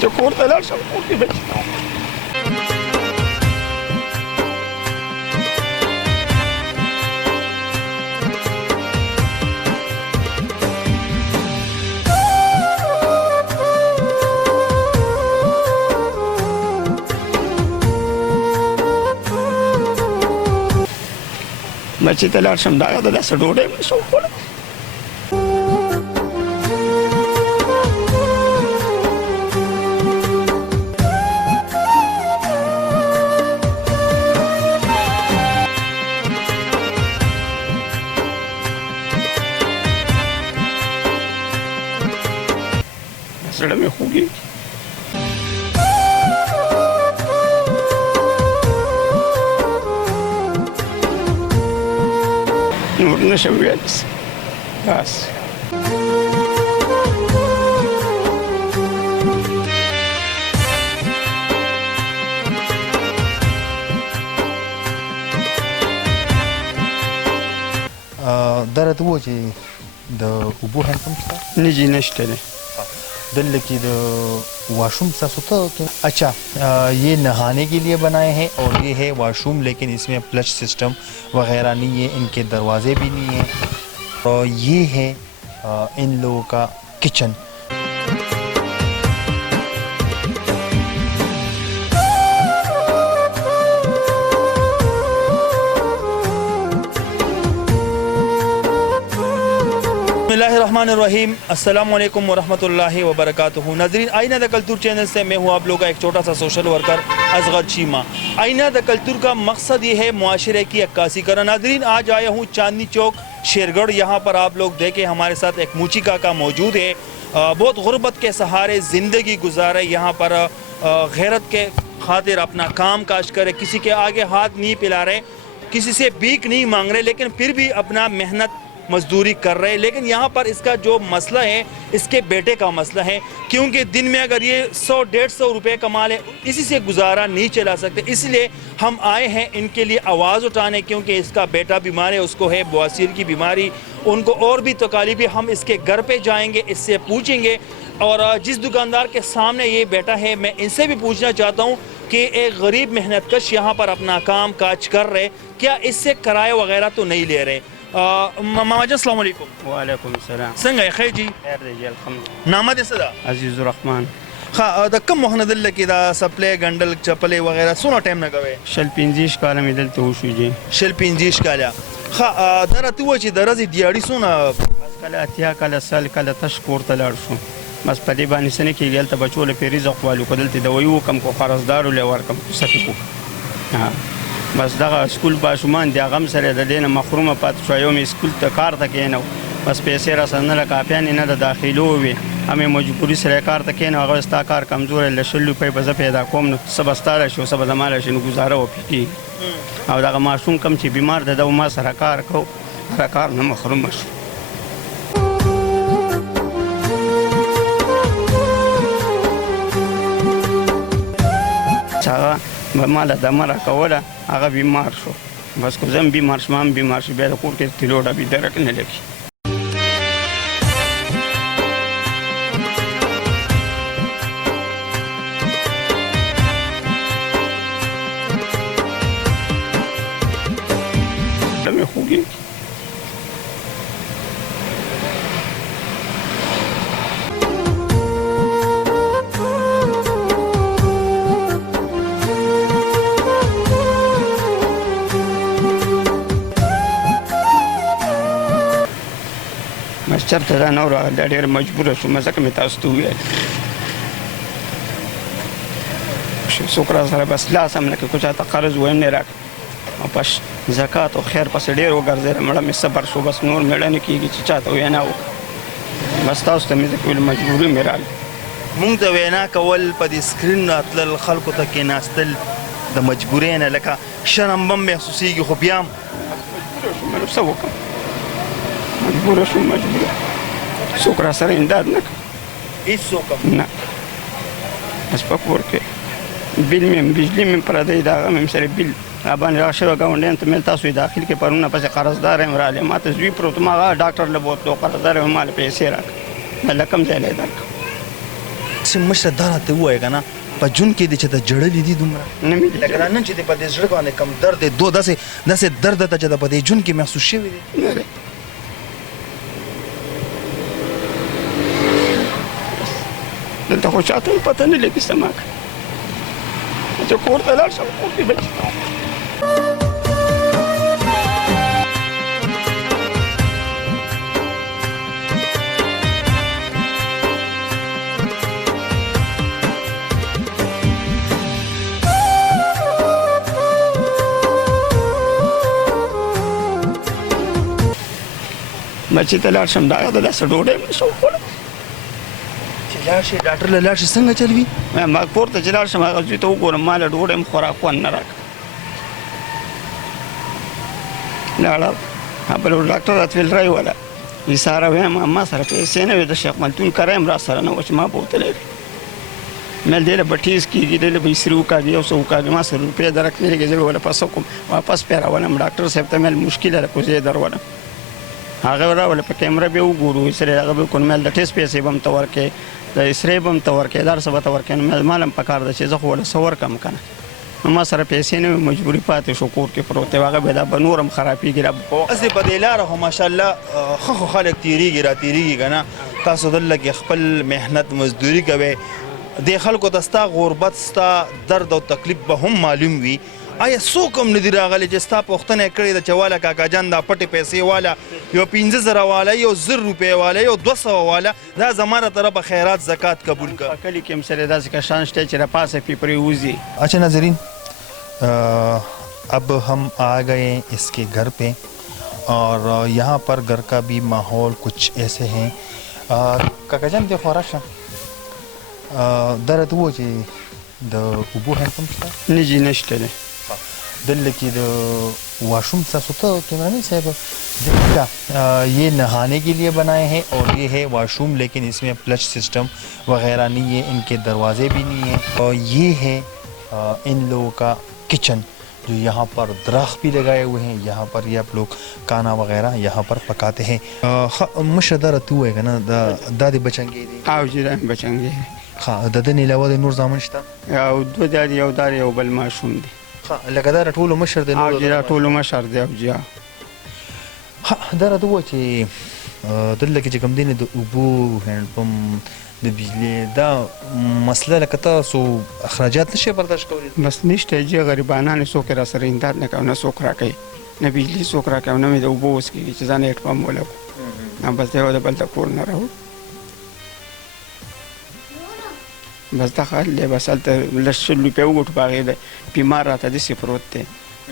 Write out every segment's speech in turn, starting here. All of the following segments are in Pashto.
چې کور ته لاړ شم کور کې بچي بچي ته لاړ شم دغه داسې ډوډۍ مې نشم خوړلی زړه مې خوږېږي نور نشم ویلی بس دا راته ووایه چې د اوبو هینډ پمپ شته نه جي نشته دی دل की वॉशरूम होता है अच्छा ये नहाने के लिए बनाए हैं और ये है वॉशरूम लेकिन इसमें फ्लश सिस्टम वगैरह नहीं है इनके दरवाजे भी नहीं हैं और ये है इन लोगों का किचन बिस्मिल्लाहिर्रहमानिर्रहीम अस्सलाम वालेकुम वरहमतुल्लाहि वबरकातुहू। नाज़रीन, आईना द कल्चर चैनल से मैं हूँ आप लोगों का एक छोटा सा सोशल वर्कर असगर चीमा। आईना द कल्चर का मकसद ये है मुआशरे की अक्कासी करना। नाज़रीन, आज आया हूँ चांदनी चौक शेरगढ़। यहाँ पर आप लोग देखें हमारे साथ एक मूची काका मौजूद है। बहुत गुर्बत के सहारे ज़िंदगी गुजारे, यहाँ पर गैरत के खातिर अपना काम काज करे, किसी के आगे हाथ नहीं पिला रहे, किसी से भीख नहीं मांग रहे, लेकिन फिर भी अपना मेहनत मजदूरी कर रहे हैं। लेकिन यहाँ पर इसका जो मसला है, इसके बेटे का मसला है, क्योंकि दिन में अगर ये 100-150 रुपये कमा ले, इसी से गुजारा नहीं चला सकते। इसलिए हम आए हैं इनके लिए आवाज़ उठाने, क्योंकि इसका बेटा बीमार है, उसको है बवासीर की बीमारी, उनको और भी तकालीफ। हम इसके घर पे जाएंगे, इससे पूछेंगे। और जिस दुकानदार के सामने ये बैठा है, मैं इनसे भी पूछना चाहता हूँ कि एक गरीब मेहनतकश यहाँ पर अपना काम काज कर रहे, क्या इससे किराया वगैरह तो नहीं ले रहे? मामा जी अस्सलाम वालेकुम। वालेकुम सलाम। संग खैर जी? खैर जी अल्हम्दुलिल्लाह। नाम दे सदा अजीज़ुर रहमान। खा द कम मोहन दिल की दा सप्ले गंडल चपले वगैरह सुनो टाइम न गवे शल पिंजिश काला में दल तो शु जी शल पिंजिश काला खा दर तू ची दरजी दियाड़ी सुना कला अतिया कला साल कला तशकोर तलारसु बस पदे बानी सने की गल त बचोले पे रिज़क वालू कदल ते दवयू कम को खरजदार ले वर कम सफिको हां बस दगा स्कूल बाशुमान दिया गम सरे द देना मखरूम पात शो योम स्कूल त कार तक न बस पैसे रसन ल काफियान न द दाखिलो वे हमें मजबूरी से कार तक न अगस्ता कार कमजोर ल शल्लू पे बज पैदा कोम न सब अस्तार शो सब जमाल शनु गुजारा हो फिटी او دغه मासूम कम چې बीमार ده د ما سره کار کو کار نه محروم شو چا ما له دمره کوله هغه بیمار شو بس کو زم بیمار شوم بیمار شو بیا د کور کې تلوډه به درک نه لګي دمه خوږي چرته دا نور دا ډېر مجبور شوم ځکه مې تاسو ته وویل څوک را سره بس لاس هم نه کوي چاته قرض ویم نه راکړي او پس زکات او خیر پسې ډېر وګرځېدم مړه مې صبر شو بس نور مېړه نه کېږي چې چاته وینا وکړم بس تاسو ته مې ځکه ویل مجبوري مې راغله مونږ ته وینا کول په دې سکرین راتلل خلکو ته کېناستل د مجبورۍ نه لکه شرم بم محسوسېږي خو بیا هم څه وکړم مجبور شوم مجبور څوک را سره امداد نه کوي هېڅوک نه بس په کور کې بیل مې بجلي مې پردی د هغه مې سره بیل راباندې راغ شوی ګاونډیانو ته مې تاسو داخل کې پرونه پسې قرضدار یم راغلی ما ته زوی پروت ما هغه ډاکټر له بوتلو قرضدار یم ما له پیسې راکړه د لکم ځای له یې درکړه داسې مشره دا راته ووایه که نه په ژوند کې دې چې ته جړلې دي دومره نه مې لکه دا نن چې دې په دې زړه باندې کم درد دی داسې درد ته چې د په دې ژوند کې محسوس شوی دی دلته خو چاته هم پته نه لګي زما که چې کور ته لاړ شم کور کې بچي بچي ته لاړ شم دغه داسې ډوډۍ مې نشم خوړلی چې لاړ شي ډاکټر له لاړ شي څنګه چل وي ما کور ته چې لاړ شم هغه زوی ته وګورم ما له ډوډۍ هم خوراک خوند نه راکړه لاړم بل ډاکټر راته ویل رایواله وي ساره ویم ما سره پیسې نه وي د شیخ ملتون کری هم را سره نه وه چې ما به وتلی وي مې دې له به ټیز کېږي دې له به اسري وکاږي یو څه وکاږي ما سره روپۍ درک نه لګي زه به وله پسه کوم واپس پې راولم ډاکټر صاحب ته مې مشکله ده کوزه یې درولم هغه راوله په کیمره به وګورو اسرې هغه به کوم مل د ټیسټ پیسې به هم ته ورکې د اسرې به هم ته ورکې دا هر څه به ته ورکې نو مال هم پکار ده چې زه خو وله څه ورکړم که نه نو ما سره پیسې نه وي مجبوري پاتې شو کور کې پروت دی هغه به دا به نور هم خرابېږي را به په وخت داسې په دې لاره خو ماشاءالله ښه خو خلک تېرېږي را تېرېږي که نه تاسو دلته کې خپل محنت مزدوري کوئ دې خلکو ته ستا غربت ستا درد او تکلیف به هم معلوم وي آیا څوک هم نه دي راغلی چې ستا پوښتنه یې کړې ده چې واله کاکا جان دا پټې پیسې واله یو 15,000 واله یو 1000 روپۍ واله یو 200 واله دا زما له طرفه خیرات زکات قبول کړه په کلي کې هم سره داسې کسان شته چې را پاسه پې پرې وځي अच्छा नाजरीन अब हम आ गए इसके घर पे और यहाँ पर घर का भी माहौल कुछ ऐसे हैं काका जान के ख्वाराशा दरद वो जी द उबू है तुम نه جي نشته دی दिल की द वाशरूम सा सुता कैमरामैन साहब देखा ये नहाने के लिए बनाए हैं और ये है वाशरूम लेकिन इसमें फ्लश सिस्टम वगैरह नहीं है इनके दरवाजे भी नहीं है और ये है इन लोगों का किचन जो यहाँ पर दरख्त भी लगाए हुए हैं यहाँ पर ये आप लोग खाना वगैरह यहाँ पर पकाते हैं मशदर तू है ना दादी बचेंगे او چې دا بچنګې हाँ ददन अलावा नूर जामन शता او دوه داري یو داري یو بل ماشوم دی हाँ لکه دا ټول مشر دی او چې دا ټولو مشر دی او جا ها دا راته و چې دلته کې چې کوم دین د اوبو هند پم د بجلی دا مسله لکه تاسو اخراجات نشي برداشت کولی بس نشته چې غریبانان څوک را سره امداد نه کوي نه څوک راکوي نه بجلی څوک راکوي نه مې د اوبو اوس کېږي چې ځان هېټ پمپ ولګو نه بس دی د بل ته کور نه راوړو بس دا حال دی بس هلته لږ شل روپۍ وګټو په هغې دی بیمار راته داسې پروت دی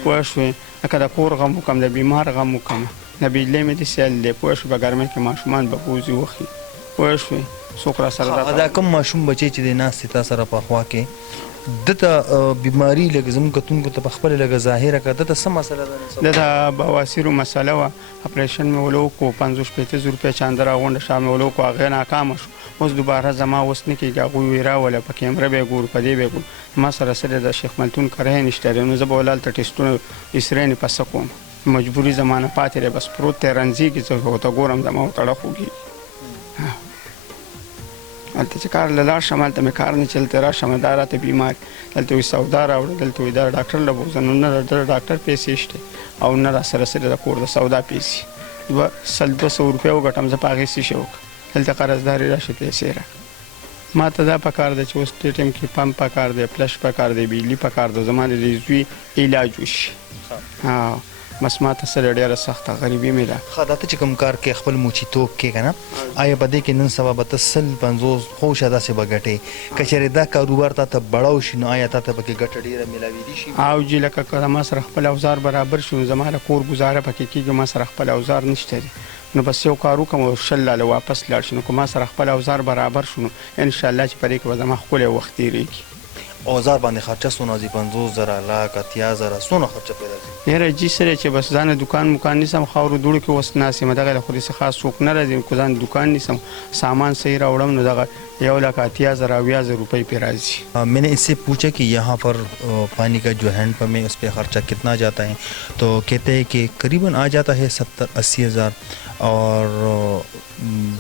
پوه شوې لکه د کور غم وکړم د بیمار غم وکړم د بجلۍ مې داسې حل دی پوه شوې په ګرمۍ کې ماشومان به پوځي وخي پوه شوې څوک را سره دا کوم ماشوم بچی چې د ناستې تا سره په خوا کې دته بیماری لږ زموږ کتونکو ته په خپله لږه ظاهره کړه دته څه مسله ده د بواسیرو مسله وه اپریشن مې ولو کړو 50-50 روپۍ چاندره غونډه شا مې ولو کړو هغې ناکامه شو اوس دوباره زما اوس نه کېږي هغوی وی راوله په کیمره به یې ګورو په دې به یې ګورو ما سره سره د شیخ ملتون کری نشته دی نو زه به وله هلته ټېسټونه اسرې نه پسه کوم مجبوري زمانه پاتې دی بس پروت دی رنځېږي زه ورته ګورم زما ورته ډه خوږېږي هلته چې کار له لاړ شم هلته مې کار نه چې هلته راشم دا راته بیمار دلته وي سودا راوړه دلته وي دا ډاکټر له بوځه نو نه د ډاکټر پیسې شته او نه را سره سره د کور د سودا پیسې 100-200 روپۍ وګټم زه په هغې څه شی وکړم دلته قرضداري راشي پیسې را ما ته دا پکار دی چې اوس دې ټایم کې پمپ پکار دی فلش پکار دی بجلي پکار ده زما د دې زوی علاج وشي بس ما ته سره ډېره سخته غریبي مې ده ښه دا ته چې کوم کار کې خپل موچیتوب کې که نه آیا په دې کې نن سبا به ته 100-50 خوشه داسې به ګټې که چېرې دا کاروبار تا ته بړاو شي نو آیا تا ته پکې ګټه ډېره میلاویدي شي او جي لکه که ما سره خپل اوزار برابر شي نو زما د کور ګزاره پکې کېږي ما سره خپل اوزار نشته دی نو بس یو کار وکړم او 100 لاله واپس لاړ شي نو که ما سره خپل اوزار برابر شو نو انشاءالله چې په دې کې به زما ښکلی وخت تېرېږي اوزار باندې خرچه څونه ځي 50,000 لاک 80,000 څونه خرچه پیدا ځي یاره جي سره چې بس ځانه دوکان مکان نیسم خاورو دوړو کې اوس ناست یم دغه له خو داسې خاص څوک نه راځي که ځان دوکان نیسم سامان صحیح راوړم نو دغه 1,80,000 او 80,000 روپۍ پې راځي मैंने इससे पूछा कि यहाँ पर पानी का जो हैंड पम्प है उस पर ख़र्चा कितना जाता है तो कहते हैं कि करीबन आ जाता है 70-80 हज़ार और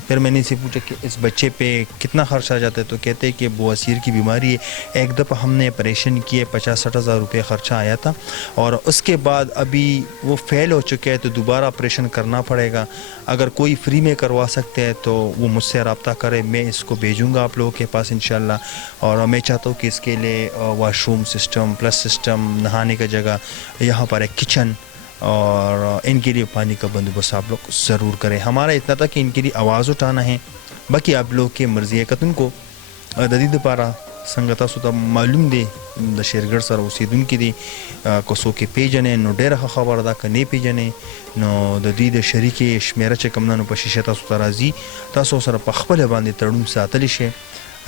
फिर मैंने इसे पूछा कि इस बच्चे पे कितना खर्च आ जाता है, तो कहते हैं कि बवासीर की बीमारी है। एक दफ़ा हमने ऑपरेशन किए, 50-60 हज़ार रुपये ख़र्चा आया था, और उसके बाद अभी वो फेल हो चुके हैं, तो दोबारा ऑपरेशन करना पड़ेगा। अगर कोई फ्री में करवा सकते हैं तो वो मुझसे रब्ता करे, मैं इसको भेजूँगा आप लोगों के पास इंशाल्लाह। और मैं चाहता हूँ कि इसके लिए वाशरूम सिस्टम प्लस सिस्टम, नहाने का जगह, यहाँ पर एक किचन, और इनके लिए पानी का बंदोबस्त आप लोग ज़रूर करें। हमारा इतना था कि इनके लिए आवाज़ उठाना है, बाकी आप लोग के मर्ज़ी है। कतन को ददीद पारा संगता सुता मालूम दे द शेरगढ़ सर ओसीदुनकी दी कोसो के पेजने नो डेर खबर दा कने पेजने नो ददीद शरीके शमेरा च कमना नो पशिशे तासो तराजी तासो सर पखपल बांधे तड़ुम सातली शे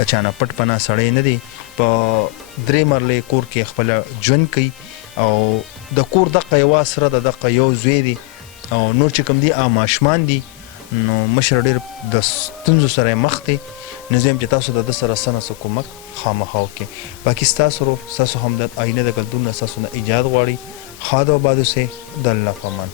अचाना पटपना सड़े न दे प द्रे मरले कोर के खपल जन कई او د کور دغه یو سره د دغه یو زوی دی او نور چې کوم دی ماشمان دی، نو مشر ډېر د ستونزو سره مخ دی. نو زه یم چې تاسو د سره سنه څه کومک خامخا وکړئ. باقي ستاسو هم د آینه د کلتور نه ستاسو نه ایجاد غواړي. خاد و باد اوسئ، د الله په امان.